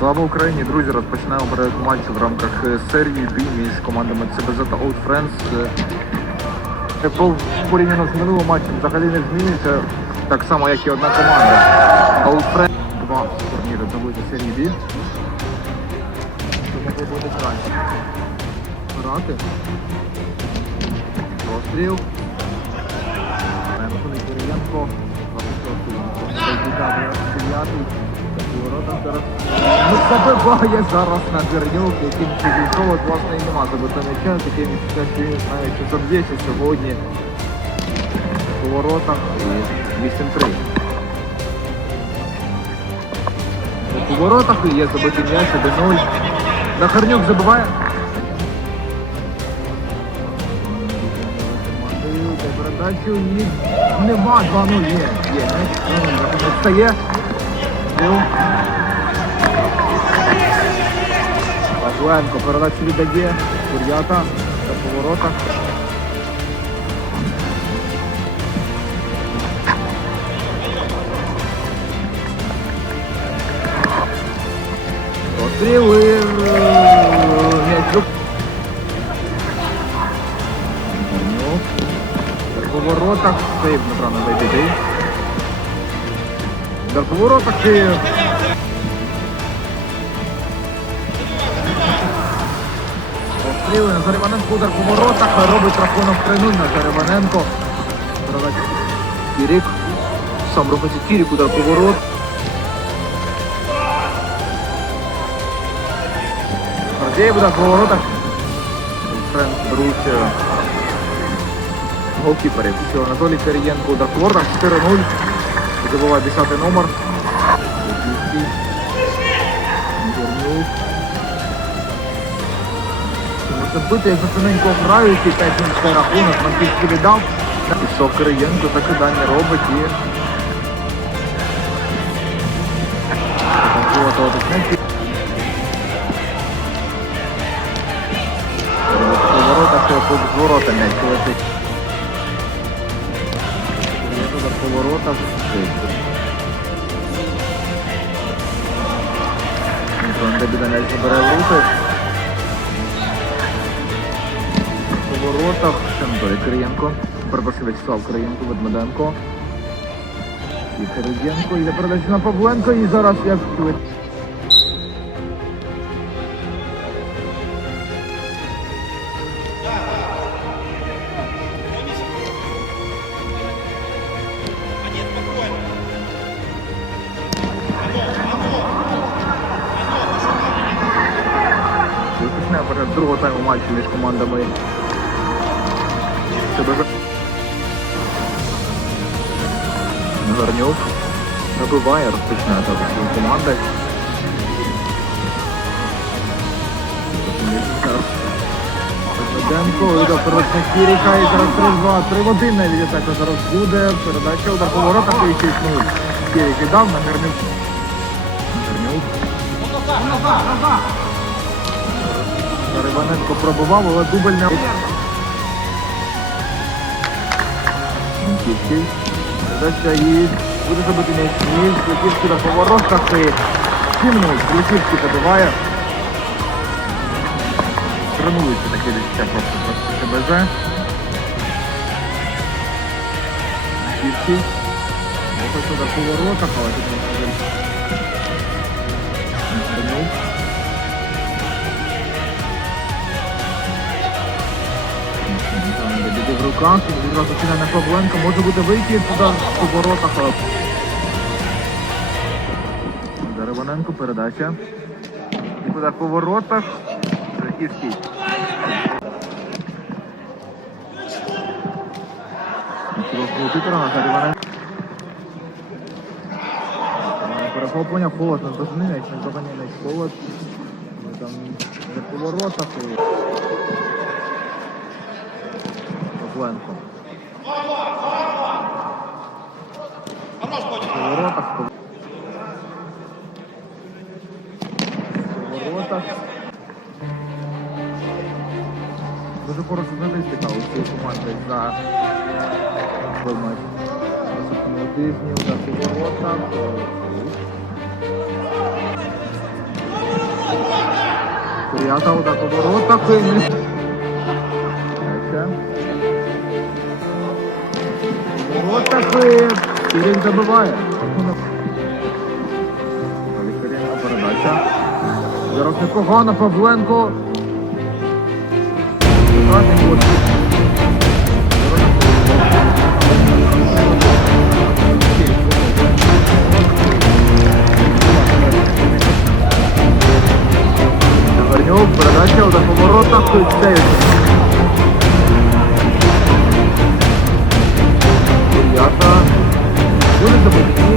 Слава Україні, друзі! Розпочинаємо перегляд матчу в рамках е, серії бій між командами ЦБЗ та Old Friends. Е, Порівняно з минулим матчем взагалі не зміниться, так само як і одна команда. Old Friends два турніри доводять серії бій. Тому буде краще. Грати. Розстріл. Антоний. 29 Воротам зараз ну, забиває зараз на Дернюк, яким Кузінкова власне і нема забита м'яча, таким що він навіть що заб'ється сьогодні по воротах і 8-3. По воротах і є забитий м'яч 1-0. Захарнюк забиває. Передачу і нема 2-0. Є, є, м'яч 2-0. Стає. Павленко передачу віддає. Кур'ята на поворотах. Постріли. М'яч до Гарнюк. Удар по воротах. Сейв Дмитра на вибіди. Удар по воротах Назар Іваненко, удар по воротах, робить рахунок 3-0 Назар Іваненко. Передача Кірік. Сам робить Кірік, удар по ворот. Гордєєв удар по воротах. Френк беруть е, голкіперів. Анатолій Кирієнко удар по воротах, 4-0. Забуває 10 номер. Дернюк. Може бити, як пацаненько грають, і 5 це рахунок, Франківський віддав. Пішов Кириєнко, закидання робить і... Поворота, що по ворота м'яч летить. Удар по воротах. Де біда м'яч забере в руки. Воротах. Анатолій Кириєнко. Перепрошую Вячеслав Кириєнко, Ведмеденко. І Кириєнко. Йде передача на Павленко. І зараз як другого тайму матчу між командами. ЦБЗ. Горнюк набиває, розпочинає так свою команди. Медведенко, удар передача Кіріка і зараз 3-2, 3 в 1 навіть атака зараз буде. Передача удар по воротах і 6-0. Кірік віддав на Горнюк. Горнюк. Риваненко пробував, але дубль не Передача і буде забити м'яч. Ні, Луківський на поворотах і 7-0. Луківський забиває. Тренується таке відчуття просто просто ТБЗ. Луківський. Ось удар по воротах, але тут не і відразу ціна на Павленко, може бути вихід туди по воротах. Дереваненко, передача. І туди по воротах. Рахівський. Пітера. Перехоплення, холод, не дожини, не доганяє холод. Там не по воротах. Павленко. По воротах. По по воротах. Дуже хороша статистика у цієї команди за цей матч. Наступного тижня удар по воротах. Вот такой. Сирень добиває. Лікаряна передача. Зараз непогано Павленко. Завернюк, передача, удар по воротах, тут. Thank you.